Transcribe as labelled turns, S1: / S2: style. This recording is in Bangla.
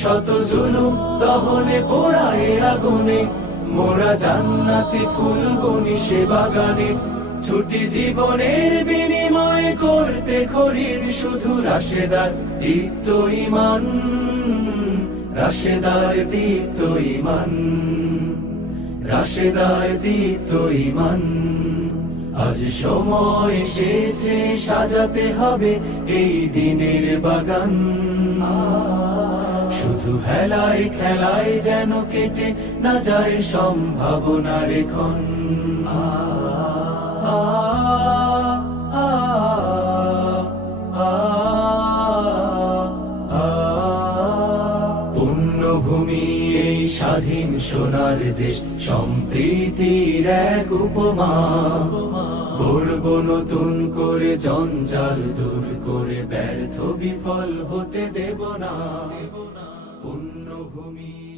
S1: শত জুলুম দহনে, পোড়ায় আগুনে, মোরা জান্নাতি ফুল বনি সে বাগানে ছুটি জীবনের বিনিময় করতে খরিদ শুধু রাশেদার দীপ্ত ইমান, রাশেদার দীপ্ত ইমান, রাশেদার দীপ্ত ইমান। আজ সময় এসেছে, সাজাতে হবে এই দিনের বাগান। শুধু হেলায় খেলায় যেন কেটে না যায় সম্ভাবনার এখন। আ, এই স্বাধীন সোনার দেশ সম্প্রীতির এক উপমা। গড়ব নতুন করে জঞ্জাল দূর করে ব্যর্থ বিফল হতে দেব না। Bhoomi.